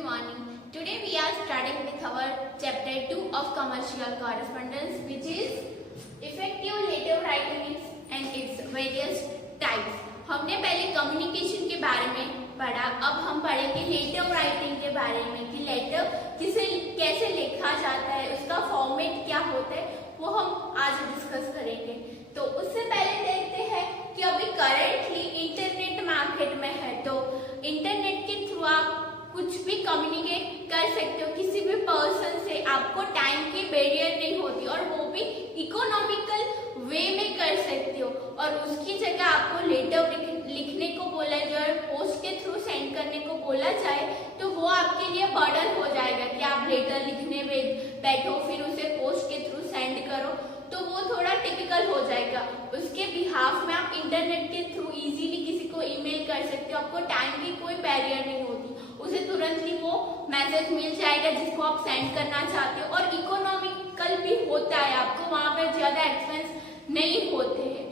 Good morning. Today we are starting with our chapter 2 of commercial correspondence, which is effective letter writing and its various types. हमने पहले communication के बारे में पढ़ा, अब हम पढ़ेंगे लेटर राइटिंग के बारे में कि लेटर कैसे लिखा जाता है, उसका फॉर्मेट क्या होता है, वो हम आज डिस्कस करेंगे। तो उससे पहले देखते हैं कि अभी करेंटली इंटरनेट मार्केट में है, तो इंटरनेट के थ्रू आप कुछ भी कम्युनिकेट कर सकते हो किसी भी पर्सन से, आपको टाइम की बैरियर नहीं होती और वो भी इकोनॉमिकल वे में कर सकते हो। और उसकी जगह आपको लेटर लिखने को बोला जाए, पोस्ट के थ्रू सेंड करने को बोला जाए, तो वो आपके लिए बर्डन हो जाएगा कि आप लेटर लिखने में बैठो फिर उसे पोस्ट के थ्रू सेंड करो, तो वो थोड़ा टिपिकल हो जाएगा। उसके बिहाफ में आप इंटरनेट के थ्रू इजीली किसी को ईमेल कर सकते हो, आपको टाइम की कोई बैरियर नहीं होती, उसे तुरंत ही वो मैसेज मिल जाएगा जिसको आप सेंड करना चाहते हो। और इकोनॉमिकल भी होता है, आपको वहां पर ज्यादा एक्सपेंस नहीं होते हैं।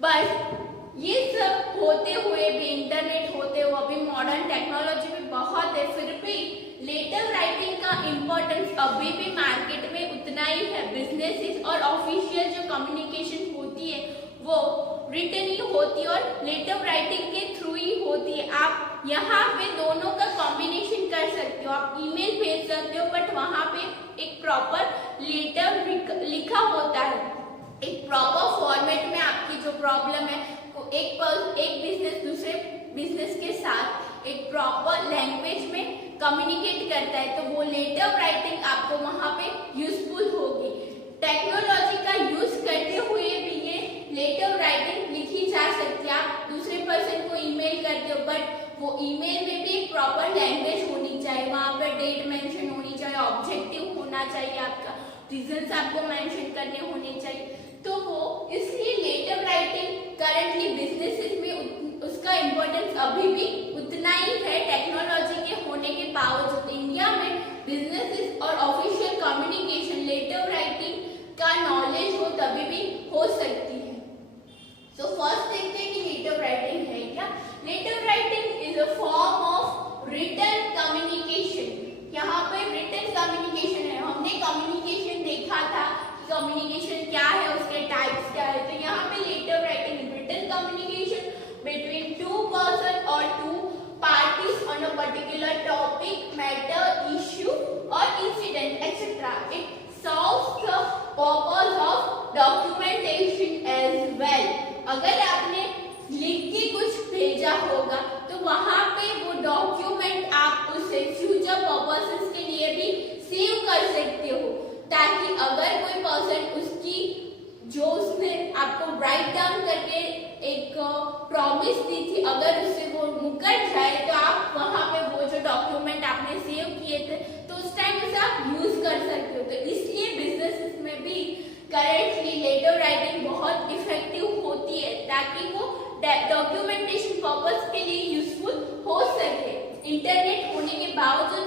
बट ये सब होते हुए भी, इंटरनेट होते हुए अभी मॉडर्न टेक्नोलॉजी भी बहुत है, फिर भी लेटर राइटिंग का इम्पोर्टेंस अभी भी मार्केट में उतना ही है। बिजनेसेस और ऑफिशियल जो कम्युनिकेशन होती है वो रिटन ही होती है और लेटर राइटिंग के थ्रू ही होती है। आप यहाँ पे दोनों का कॉम्बिनेशन कर सकते हो, आप ईमेल भेज सकते हो, बट वहां पे एक प्रॉपर लेटर लिखा होता है, एक प्रॉपर फॉर्मेट में। आपकी जो प्रॉब्लम है, एक बिजनेस दूसरे बिजनेस के साथ एक प्रॉपर लैंग्वेज में कम्युनिकेट करता है, तो वो लेटर राइटिंग आपको वहां पे यूजफुल होगी। टेक्नोलॉजी का यूज करते हुए भी ये लेटर राइटिंग लिखी जा सकती है। आप दूसरे पर्सन को ईमेल करते हो, बट वो ईमेल में भी एक प्रॉपर लैंग्वेज होनी चाहिए, वहां पर डेट मेंशन होनी चाहिए, ऑब्जेक्टिव होना चाहिए, आपका रीजंस आपको मेंशन करने होने चाहिए। तो वो इसलिए लेटर राइटिंग करंटली बिजनेसेस में उसका इम्पोर्टेंस अभी भी उतना ही है। टेक्नोलॉजी के होने के बावजूद इंडिया में बिजनेसेस और ऑफिशियल कम्युनिकेशन लेटर राइटिंग का नॉलेज हो तभी भी हो सकती है। सो फर्स्ट देखते हैं कि लेटर राइटिंग है क्या। Letter writing is a form of written communication. यहाँ पे रिटन कम्युनिकेशन है, हमने कम्युनिकेशन देखा था, कम्युनिकेशन क्या है, उसके टाइप्स क्या है। तो यहाँ पे letter writing written communication between two person और two parties on a particular topic, matter, issue or incident, etc. It serves the purpose of documentation as well. अगर आपने लिख के कुछ भेजा होगा तो वहां पे वो डॉक्यूमेंट आप उसे फ्यूचर पर्पसेस के लिए भी सेव कर सकते हो, ताकि अगर कोई पर्सन उसकी जो उसने आपको राइट डाउन करके एक प्रॉमिस दी थी, अगर उससे वो मुकर जाए तो आप वहां पे वो जो डॉक्यूमेंट आपने सेव किए थे तो उस टाइम उसे आप यूज कर सकते हो। तो इसलिए बिजनेस में भी करेंटली लेटर राइटिंग बहुत इफेक्टिव होती है, ताकि वो डॉक्यूमेंटेशन पर्पस के लिए यूजफुल हो सके। इंटरनेट होने के बावजूद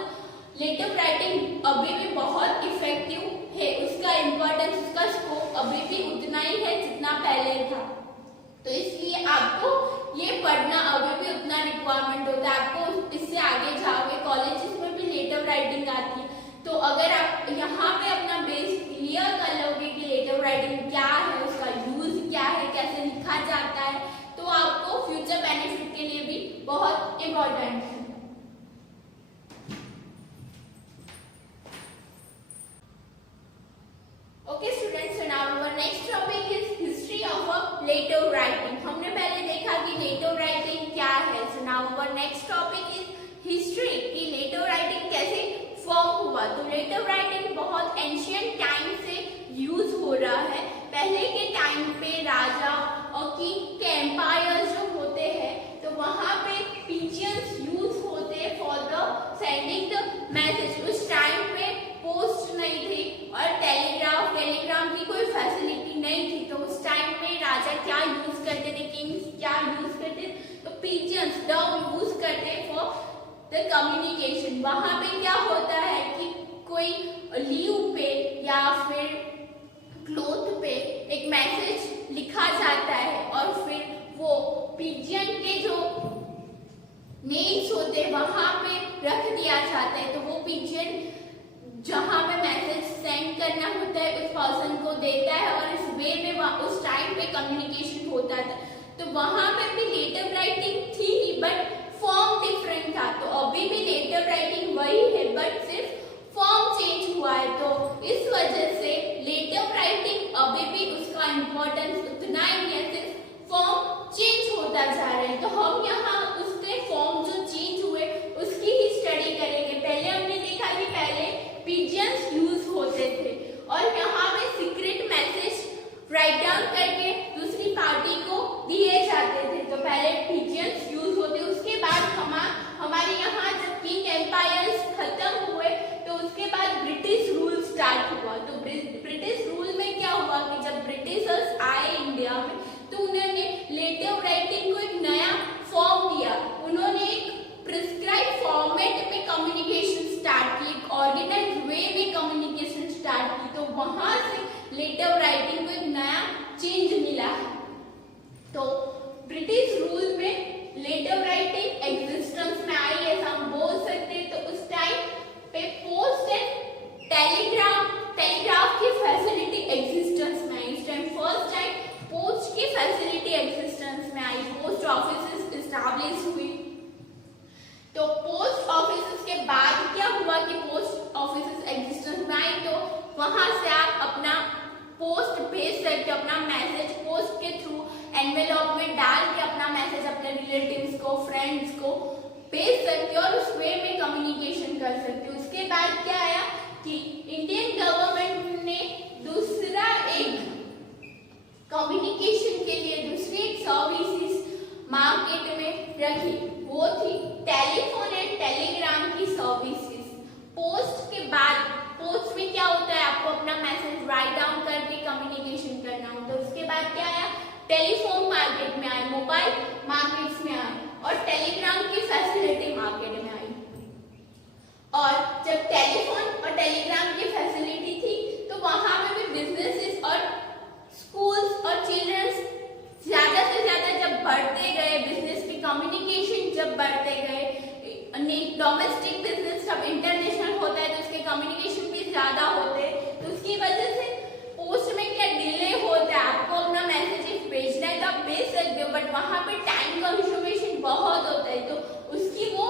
लेटर राइटिंग अभी भी बहुत इफेक्टिव है, उसका इम्पोर्टेंस, उसका स्कोप अभी भी उतना ही है जितना पहले था। तो इसलिए आपको ये पढ़ना अभी भी उतना रिक्वायरमेंट होता है। आपको इससे आगे जाओगे, कॉलेजेस में भी लेटर राइटिंग आती है, तो अगर आप यहाँ पे अपना बेस क्लियर कर लोगे कि लेटर राइटिंग क्या है, उसका यूज क्या है, कैसे लिखा जाता है, तो आपको फ्यूचर बेनिफिट के लिए भी बहुत इम्पोर्टेंट है। Okay students, so now our next topic is history of a letter writing. हमने पहले देखा कि letter writing क्या है। So now our next topic is history कि letter writing कैसे फॉर्म हुआ। तो letter writing बहुत ancient टाइम से यूज हो रहा है। पहले के टाइम पे राजा और किंग के एम्पायर जो होते हैं, तो वहां पे पिजियंस यूज होते for the sending the message. उस टाइम पे पोस्ट नहीं थी और टेलीग्राम की कोई फैसिलिटी नहीं थी, तो उस टाइम में राजा क्या यूज करते थे, किंग्स क्या यूज करते थे, तो पिजियंस यूज करते फॉर द कम्युनिकेशन। वहां पे क्या होता है कि कोई लीव पे या फिर क्लोथ पे एक मैसेज लिखा जाता है और फिर वो पिजियन के जो नेम्स होते वहां पे रख दिया जाता है तो वो पिजन जहाँ पे मैसेज सेंड करना होता है उस पर्सन को देता है और इस वे में उस टाइम पे कम्युनिकेशन होता था। तो वहां पे भी लेटर राइटिंग थी ही बट फॉर्म डिफरेंट था। तो अभी भी लेटर राइटिंग वही है बट सिर्फ फॉर्म चेंज हुआ है। तो इस वजह से लेटर राइटिंग अभी भी उसका इम्पोर्टेंस उतना ही है, सिर्फ फॉर्म चेंज होता जा रहा है। तो हम यहाँ उसके फॉर्म जो चेंज हुए उसकी ही स्टडी करेंगे। पहले हमने देखा कि पहले पिजन्स यूज होते थे और यहाँ पे सीक्रेट मैसेज राइट डाउन करके दूसरी पार्टी को दिए जाते थे। तो पहले पिजन्स यूज होते, उसके बाद हमारे यहाँ जब किंग एम्पायर्स खत्म हुए तो उसके बाद ब्रिटिश रूल स्टार्ट हुआ। तो ब्रिटिश रूल में क्या हुआ कि जब ब्रिटिशर्स आए इंडिया में तो उन्होंने लेटर राइटिंग को एक नया फॉर्म दिया। उन्होंने एक प्रिस्क्राइब फॉर्मेट में कम्युनिकेशन स्टार्ट की, एक ऑर्गेनाइज वे में कम्युनिकेशन स्टार्ट की। तो वहां से लेटर राइटिंग को एक नया चेंज मिला है। तो ब्रिटिश रूल में लेटर राइटिंग एग्जिस्टेंस में आई ऐसा हम बोल सकते हैं। तो उस टाइम पे पोस्ट एंड टेलीग्राफ की फैसिलिटी एग्जिस्टेंस में आई। इस टाइम फर्स्ट टाइम पोस्ट की फैसिलिटी एग्जिस्टेंस में आई, पोस्ट ऑफिस एस्टैब्लिश हुई। तो पोस्ट ऑफिस के बाद क्या हुआ कि पोस्ट ऑफिस एग्जिस्टेंस में आई तो वहां से आप अपना पोस्ट भेज सकते हो, अपना मैसेज पोस्ट के थ्रू एनवेलप में डाल के अपना मैसेज अपने रिलेटिव्स को, फ्रेंड्स को भेज सकते हो और उस वे में कम्युनिकेशन कर सकते हो। उसके बाद क्या आया कि इंडियन गवर्नमेंट ने दूसरा एक कम्युनिकेशन के लिए दूसरी एक सर्विसेज मार्केट में रखी, वो थी टेलीफोन एंड टेलीग्राम की सर्विसेज। पोस्ट के बाद पोस्ट में क्या होता है, आपको अपना मैसेज राइट डाउन करके कम्युनिकेशन करना होता है। उसके बाद क्या आया, टेलीफोन मार्केट में आए, मोबाइल मार्केट्स में आए और टेलीग्राम की फैसिलिटी मार्केट में आई। और जब टेलीफोन और टेलीग्राम की फैसिलिटी थी तो वहां पे भी बिजनेसेस और स्कूल्स और चिल्ड्रंस ज्यादा से ज्यादा जब बढ़ते गए, बिजनेस की कम्युनिकेशन जब बढ़ते गए, डोमेस्टिक बिजनेस जब इंटरनेशनल होता है तो उसके कम्युनिकेशन भी ज्यादा होते हैं। तो उसकी वजह से पोस्ट में क्या डिले होता है, आपको अपना मैसेज भेजना है तो आप भेज सकते हो बट वहां पे टाइम कंज्यूमेशन बहुत होता है। तो उसकी वो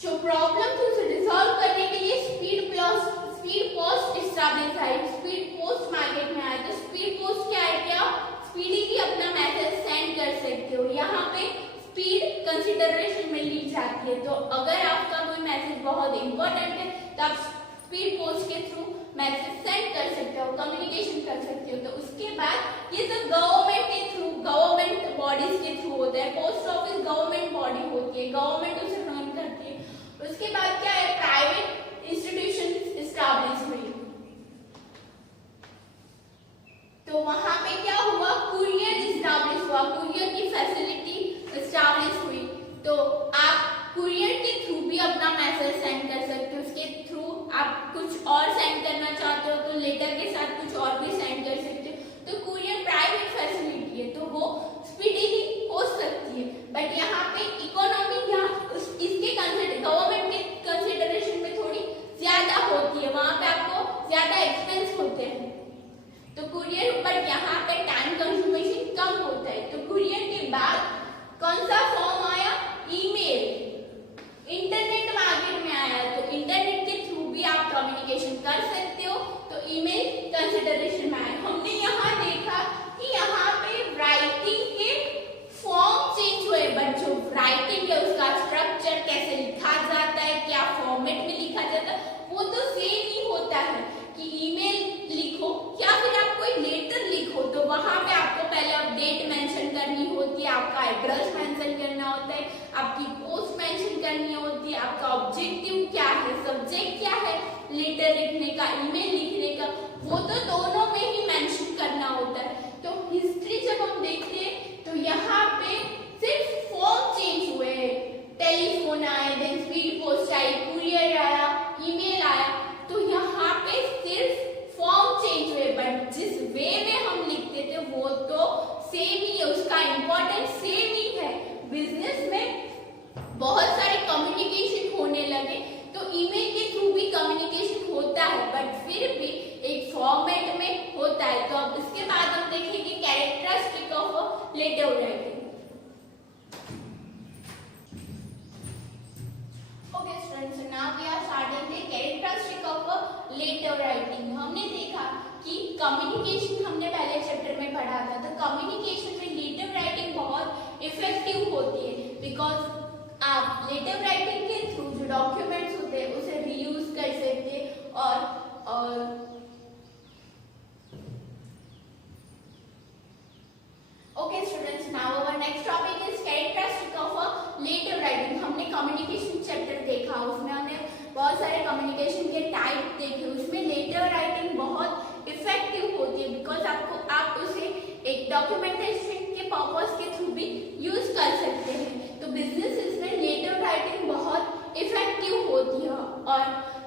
जो प्रॉब्लम थी उसे रिजॉल्व करने के लिए स्पीड पोस्ट एस्टैब्लिश आई, स्पीड पोस्ट मार्केट में आया। तो स्पीड पोस्ट क्या है, क्या स्पीडीली अपना मैसेज सेंड कर सकते हो। यहाँ पे स्पीड कंसीडरेशन में ली जाती है। तो अगर आपका कोई मैसेज बहुत इंपॉर्टेंट है तो आप स्पीड पोस्ट के थ्रू मैसेज सेंड कर सकते हो, कम्युनिकेशन कर सकते हो। तो उसके बाद ये सब गवर्नमेंट के थ्रू, गवर्नमेंट बॉडीज के थ्रू होता है। पोस्ट ऑफिस गवर्नमेंट बॉडी होती है, गवर्नमेंट उसे रन करती है। उसके बाद क्या है, प्राइवेट इंस्टीट्यूशन एस्टैब्लिश हुई। तो वहां पे क्या हुआ, कुरियर एस्टैब्लिश हुआ, कुरियर की फैसिलिटी एस्टैब्लिश हुई। तो आप कुरियर के थ्रू भी अपना मैसेज सेंड कर सकते हो। उसके थ्रू आप कुछ और सेंड करना चाहते हो तो लेटर के साथ कुछ और भी सेंड कर सकते हो। तो कुरियर प्राइवेट फैसिलिटी है तो वो स्पीडीली हो सकती है। बट यहाँ पे इकोनॉमी इसके गवर्नमेंट के कंसिडरेशन में थोड़ी ज्यादा होती है, वहां पे आपको ज्यादा एक्सपेंस होते हैं। तो कुरियर पर यहाँ पे टाइम कंज्यूमेशन कम होता है। तो कुरियर के बाद कौन सा फॉर्म आया, ईमेल, इंटरनेट मार्केट में आया। तो इंटरनेट के थ्रू भी आप कम्युनिकेशन कर सकते हो। तो ईमेल कंसिडरेशन में आया। हमने यहाँ देखा कि यहाँ पे राइटिंग के फॉर्म चेंज हुए बट जो राइटिंग है उसका स्ट्रक्चर कैसे लिखा जाता है, क्या फॉर्मेट में लिखा जाता है, वो तो सेम ही होता है कि ईमेल लिखो या फिर आप कोई लेटर लिखो तो वहां पे आपको पहले अपडेट मेंशन करनी होती है, आपका एड्रेस मेंशन करना होता है, आपकी पोस्ट मेंशन करनी होती है, आपका ऑब्जेक्टिव क्या है, सब्जेक्ट क्या है लेटर लिखने का, ईमेल लिखने का, वो तो दोनों में ही मेंशन करना होता है। तो हिस्ट्री जब हम देखते हैं तो यहाँ पे सिर्फ फॉर्म चेंज हुए, टेलीफोन आए, देन स्पीड पोस्ट आई, कुरियर आया, ईमेल आया। तो यहाँ पे सिर्फ फॉर्म चेंज हुए बट जिस वे में हम लिखते थे वो तो सेम ही है, उसका इंपॉर्टेंस सेम ही है। बिजनेस में बहुत सारे communication letter writing. Okay students, now we are starting the characteristic of letter writing. हमने देखा कि कम्युनिकेशन हमने पहले चैप्टर में पढ़ा था, तो कम्युनिकेशन में लेटर राइटिंग बहुत इफेक्टिव होती है, बिकॉज आप लेटर राइटिंग के थ्रू जो डॉक्यूमेंट्स होते हैं उसे रीयूज कर सकते हैं और okay students, now our next topic is characteristic of a letter writing. हमने कम्युनिकेशन चैप्टर देखा, उसमें हमने बहुत सारे कम्युनिकेशन के टाइप देखे, उसमें लेटर राइटिंग बहुत इफेक्टिव होती है, बिकॉज आप उसे एक डॉक्यूमेंटेशन के पर्पस के थ्रू भी यूज कर सकते हैं। तो बिजनेसेस में लेटर राइटिंग बहुत इफेक्टिव होती है और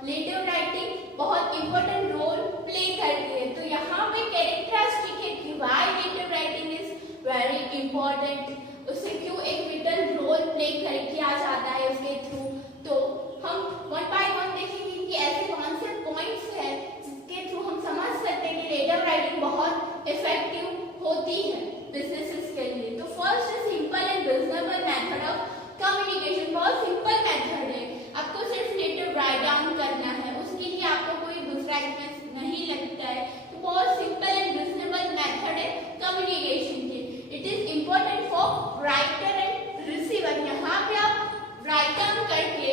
लेटर राइटिंग बहुत इंपॉर्टेंट रोल प्ले करती है। तो यहाँ पे कैरेक्टरिस्टिक है कि why letter writing is very important, उसे क्यों एक विटल रोल प्ले किया जाता है उसके थ्रू। तो हम वन बाय वन देखेंगे कि ऐसे कौन से पॉइंट्स हैं जिसके थ्रू हम समझ सकते हैं कि लेटर राइटिंग बहुत इफेक्टिव होती है बिजनेसेस के लिए। तो फर्स्ट है simple and reasonable method of communication. बहुत सिंपल मेथड है, आपको सिर्फ लेटर राइट डाउन करना है, उसके लिए आपको कोई दूसरा एक्सपेंस नहीं लगता है। तो बहुत सिंपल एंड रीजनेबल मेथड है कम्युनिकेशन की। It is important for writer and receiver. यहाँ पे आप राइट डाउन करके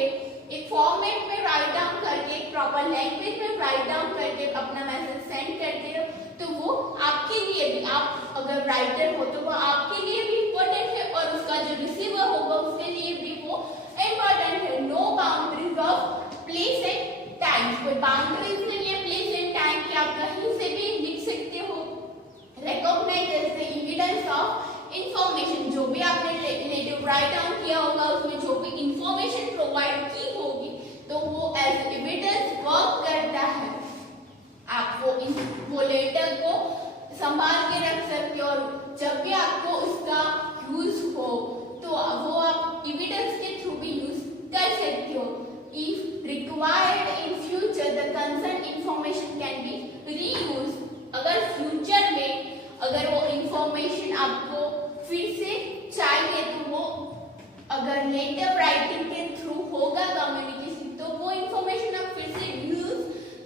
एक फॉर्मेट में राइट डाउन करके एक प्रॉपर लैंग्वेज में राइट डाउन करके अपना मैसेज सेंड करते हो, तो वो आपके लिए भी, आप अगर राइटर हो तो वो आपके लिए भी इम्पोर्टेंट है और उसका जो रिसीवर होगा उसके लिए भी वो इम्पोर्टेंट है। No boundaries of place and time, कोई बाउंड्रीज नहीं है प्लेस एंड टाइम कि आप कहीं से भी लिख सकते हो। Recognise as the evidence of information, जो भी आपने लेटर राइट डाउन किया होगा उसमें जो भी इंफॉर्मेशन प्रोवाइड की होगी तो वो एज एविडेंस वर्क करता है। आप वो लेटर को संभाल के रख सकते हो और जब भी आपको उसका यूज हो तो वो आप एविडेंस के थ्रू भी यूज कर सकते हो। If required in future the concern information can be reuse. अगर फ्यूचर में अगर वो इंफॉर्मेशन आपको फिर से चाहिए तो वो अगर लेटर राइटिंग के थ्रू होगा कम्युनिकेशन तो वो इंफॉर्मेशन आप फिर से यूज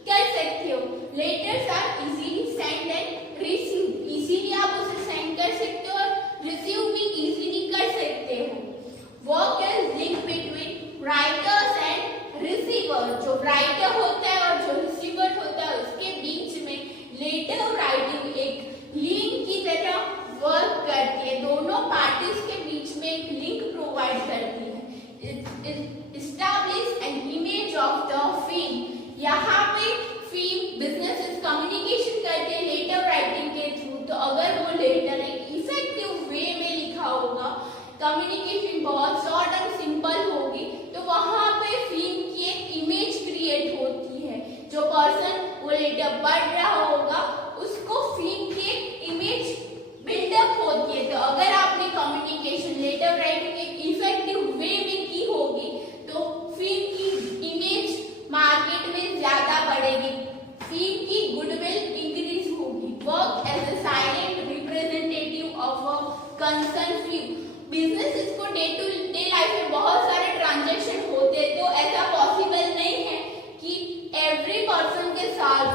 कर सकते हो। Letters are easily send and receive, easily आप उसे सेंड कर सकते हो और रिसीव भी इजीली कर सकते हो। Work as link between writers and receiver, जो राइटर होता है और जो रिसीवर होता है उसके बीच में लेटर राइटिंग एक लिंक की तरह वर्क करती है, दोनों पार्टीज के बीच में एक लिंक प्रोवाइड करती है। Establish an image of the firm, यहाँ पे फीम बिजनेसेस कम्युनिकेशन करते हैं लेटर राइटिंग के थ्रू, तो अगर वो लेटर एक इफेक्टिव वे में लिखा होगा, कम्युनिकेशन बहुत शॉर्ट एंड सिंपल होगी, तो वहां पे फीम की एक इमेज क्रिएट होती है। जो पर्सन वो लेटर पढ़ रहा होगा उसको फीम की एक इमेज बिल्डअप होती है। तो अगर आपने कम्युनिकेशन लेटर राइटिंग एक इफेक्टिव वे में की होगी तो फीम की इमेज मार्केट में ज्यादा बढ़ेगी, फीम की गुडविल इंक्रीज होगी। Work as a silent representative of a concern firm, businesses को डे टू डे लाइफ में बहुत सारे ट्रांजैक्शन होते हैं, तो ऐसा पॉसिबल नहीं है कि एवरी पर्सन के साथ,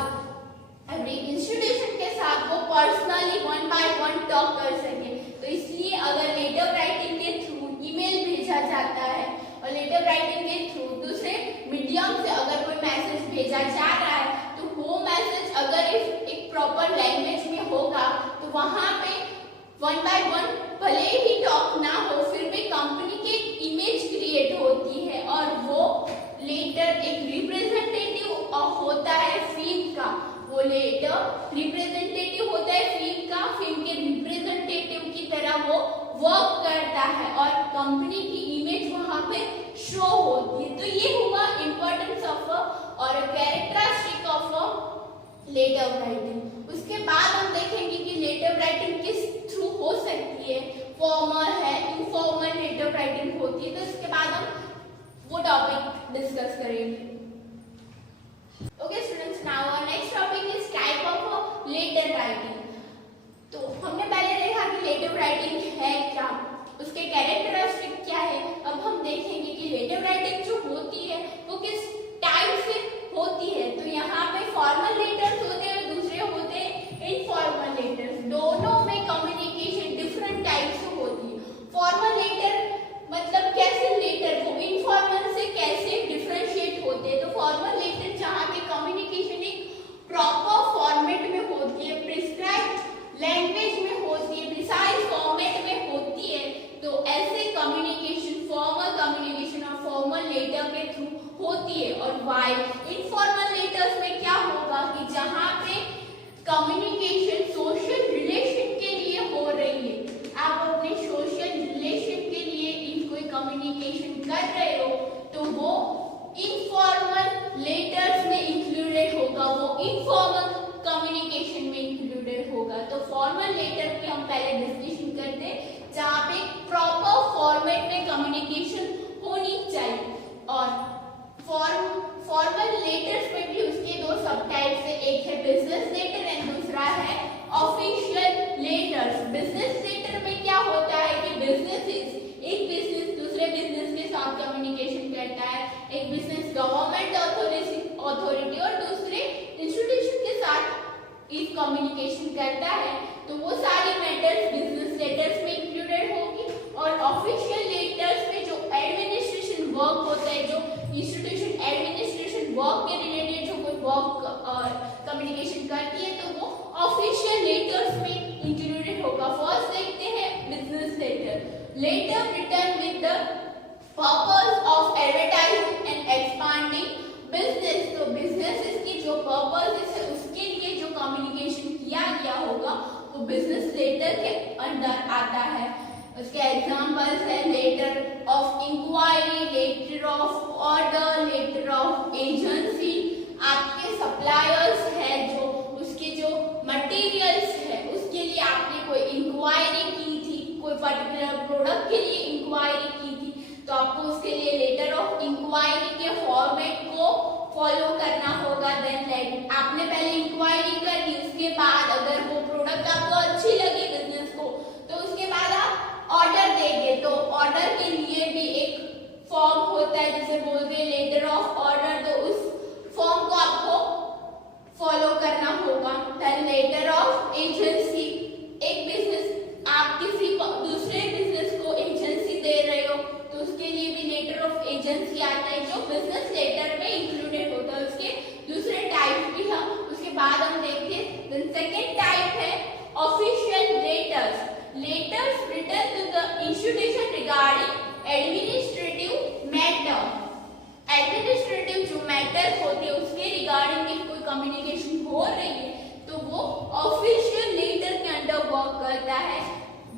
एवरी इंस्टीट्यूशन के साथ वो personally one by one talk कर सके। तो इसलिए अगर लेटर राइटिंग के थ्रू ईमेल भेजा जाता है और लेटर राइटिंग के थ्रू दूसरे मीडियम से अगर कोई मैसेज भेजा जा रहा है तो वो मैसेज अगर एक प्रॉपर लैंग्वेज में होगा तो वहां पे वन बाय वन भले ही टॉक ना हो फिर भी कंपनी की इमेज क्रिएट होती है और वो लेटर एक रिप्रेजेंटेटिव होता है फीम का, वो लेटर रिप्रेजेंटेटिव होता है फीम का, फीम के रिप्रेजेंटेटिव की तरह वो वर्क करता है और कंपनी की इमेज वहां पे शो होती है। तो ये हुआ इंपॉर्टेंस ऑफ और कैरेक्टरिस्टिक ऑफ लेटर राइटिंग। उसके बाद हम देखेंगे कि लेटर राइटिंग किस थ्रू हो सकती है, फॉर्मल है, इनफॉर्मल लेटर राइटिंग होती है। तो इसके बाद हम वो टॉपिक डिस्कस करेंगे। Okay students, now our next topic is type of letter writing. तो हमने पहले देखा कि लेटर राइटिंग है क्या, उसके कैरेक्टरिस्टिक क्या है। अब हम देखेंगे कि लेटर राइटिंग जो होती है वो किस टाइप से होती है। तो यहाँ पे फॉर्मल लेटर्स होते हैं और दूसरे होते हैं इनफॉर्मल लेटर्स। दोनों में कम्युनिकेशन डिफरेंट टाइप से होती है। फॉर्मल लेटर मतलब कैसे लेटर वो इनफॉर्मल से कैसे डिफरेंशिएट होते हैं। तो फॉर्मल लेटर जहाँ पे कम्युनिकेशन एक प्रॉपर फॉर्मेट में होती है, प्रिस्क्राइब्ड लैंग्वेज में होती है, प्रिसाइज फॉर्मेट में होती है, तो ऐसे कम्युनिकेशन फॉर्मल कम्युनिकेशन और फॉर्मल लेटर के थ्रू होती है। और वाई इनफॉर्मल लेटर्स में क्या होगा कि जहाँ पे कम्युनिकेशन सोशल रिलेशन के लिए हो रही है, आप अपने सोशल रिलेशन के लिए कोई कम्युनिकेशन कर रहे हो, तो वो इनफॉर्मल लेटर्स में इंक्लूडेड होगा, वो इनफॉर्मल कम्युनिकेशन में इंक्लूडेड होगा। तो फॉर्मल लेटर की हम पहले डिस्कशन करते हैं जहाँ पे प्रॉपर फॉर्मेट में कम्युनिकेशन होनी चाहिए। और फॉर्मल लेटर्स में भी उसके दो सब टाइप्स है, एक है बिजनेस लेटर एंड दूसरा है ऑफिशियल लेटर्स। बिजनेस लेटर में क्या होता है कि एक बिजनेस दूसरे बिजनेस के साथ कम्युनिकेशन करता है, एक बिजनेस गवर्नमेंट अथॉरिटी और दूसरे इंस्टीट्यूशन के साथ इस कम्युनिकेशन करता है, तो वो सारी मैटर्स बिजनेस लेटर्स में इंक्लूडेड होगी। और ऑफिशियल लेटर्स में जो एडमिनिस्ट्रेशन वर्क होता है, जो इंस्टीट्यूशन एडमिनिस्ट्रेशन वर्क के रिलेटेड जो कोई वर्क कम्युनिकेशन करती है, तो वो ऑफिशियल लेटर्स में इंक्लूडेड होगा। फर्स्ट देखते हैं business letter. Letter written with the purpose of advertising and expanding business. तो बिजनेस की जो पर्पस है उसके लिए जो कम्युनिकेशन किया गया होगा वो बिजनेस लेटर के अंदर आता है। उसके एग्जांपल्स है letter of inquiry, letter of order, letter of agency. आपके सप्लायर्स है जो उसके जो मटेरियल्स है उसके लिए आपने कोई इंक्वायरी की थी, कोई पर्टिकुलर प्रोडक्ट के लिए इंक्वायरी की थी, तो आपको उसके लिए लेटर ऑफ इंक्वायरी के फॉर्मेट को फॉलो करना होगा। देन आपने पहले इंक्वायरी कर ली, उसके बाद अगर वो प्रोडक्ट आपको अच्छी लगी बिजनेस को, तो उसके बाद आप ऑर्डर देंगे। तो ऑर्डर के लिए भी एक फॉर्म होता है जिसे बोलते हैं लेटर ऑफ ऑर्डर, तो उस फॉर्म को आपको फॉलो करना होगा। देन लेटर ऑफ एजेंसी, एक बिजनेस आप किसी दूसरे बिजनेस को एजेंसी दे रहे हो, तो उसके लिए भी लेटर ऑफ एजेंसी आता है जो बिजनेस लेटर में इंक्लूडेड होता है। उसके दूसरे टाइप भी हम उसके बाद हम देखते हैं। देन सेकंड टाइप है official letters. Letters written to the institution regarding administrative matter. Administrative जो मैटर होते हैं उसके रिगार्डिंग if कोई कम्युनिकेशन हो रही है तो वो ऑफिशियल लेटर के अंडर वर्क करता है।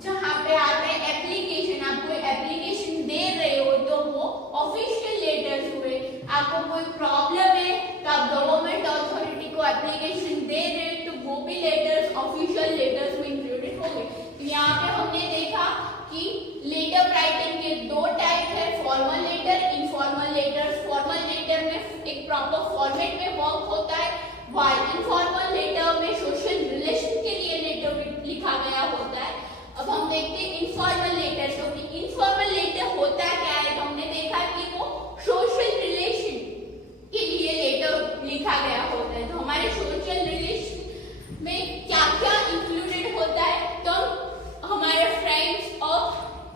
जहाँ पे आता है एप्लीकेशन, आप कोई एप्लीकेशन दे रहे हो तो वो ऑफिशियल लेटर्स हुए। आपको कोई प्रॉब्लम है तो आप गवर्नमेंट अथॉरिटी को एप्लीकेशन दे रहे हो तो वो भी लेटर्स ऑफिशियल लेटर्स में इंक्लूडेड हो गए। तो यहाँ पे हमने देखा कि लेटर राइटिंग के दो टाइप है, formal letter, informal letters. Formal letter में एक प्रॉपर फॉर्मेट में वर्क होता है, while इनफॉर्मल लेटर में सोशल रिलेशन के लिए लेटर लिखा गया होता है। अब हम देखते हैं इनफॉर्मल लेटर। तो इनफॉर्मल लेटर होता क्या है, तो हमने देखा कि वो सोशल रिलेशन के लिए लेटर लिखा गया होता है। तो हमारे सोशल रिलेशन में क्या क्या इंक्लूडेड होता है, तो हमारे फ्रेंड्स और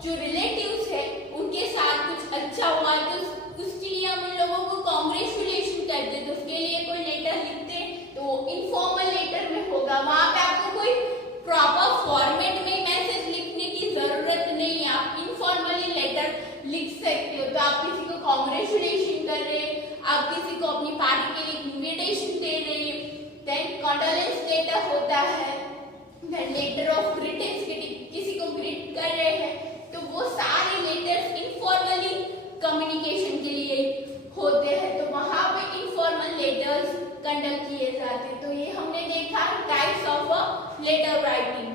जो रिलेटिव्स है उनके साथ कुछ अच्छा हुआ तो उसके लिए हम उन लोगों को कांग्रेचुलेशन करते हैं, तो उसके लिए कोई लेटर लिखते हैं तो वो इनफॉर्मल लेटर में होगा। वहां पे आपको कोई प्रॉपर फॉर्मेट में मैसेज लिखने की जरूरत नहीं है, आप इनफॉर्मली लेटर लिख सकते हो। तो आप किसी को कांग्रेचुलेशन कर रहे हैं, आप किसी को अपनी पार्टी के लिए इन्विटेशन दे रहे हैं। देन कंडोलेंस लेटर होता है, देन लेटर ऑफ ग्रीटिंग्स, किसी को ग्रीट कर रहे हैं, तो वो सारे लेटर्स इनफॉर्मली कम्युनिकेशन के लिए होते हैं। तो वहां पे इनफॉर्मल लेटर्स कंडक्ट किए जाते हैं। तो ये हमने देखा टाइप्स ऑफ लेटर राइटिंग।